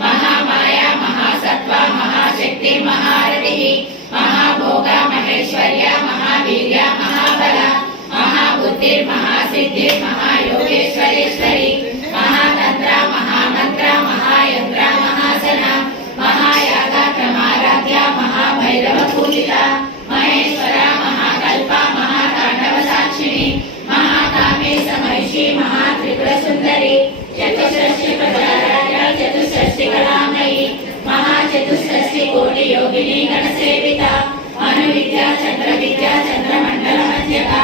महामाया महासत्त्वा महाशक्ति महारतिः महाभोगा महेश्वर्या महावीर्या महाबला महाबुद्धिर्महासिद्धिर् महायोगेश्वरेश्वरी महातंत्रा महामंत्रा महायंत्रा महासना महायागा क्रमाराध्या महाभैरव पूजिता महेश्वरा महाकल्पा महातांडव साक्षिणी महाकामे समहिषी महात्रिपुर सुंदरी चतुष्षष्टि प्रजाराज्ञा चतुष्षष्टि कलामयी महाचतुष्षष्टि कोटि योगिनी गणसेविता मनुविद्या चंद्रविद्या चंद्रमंडल मध्यका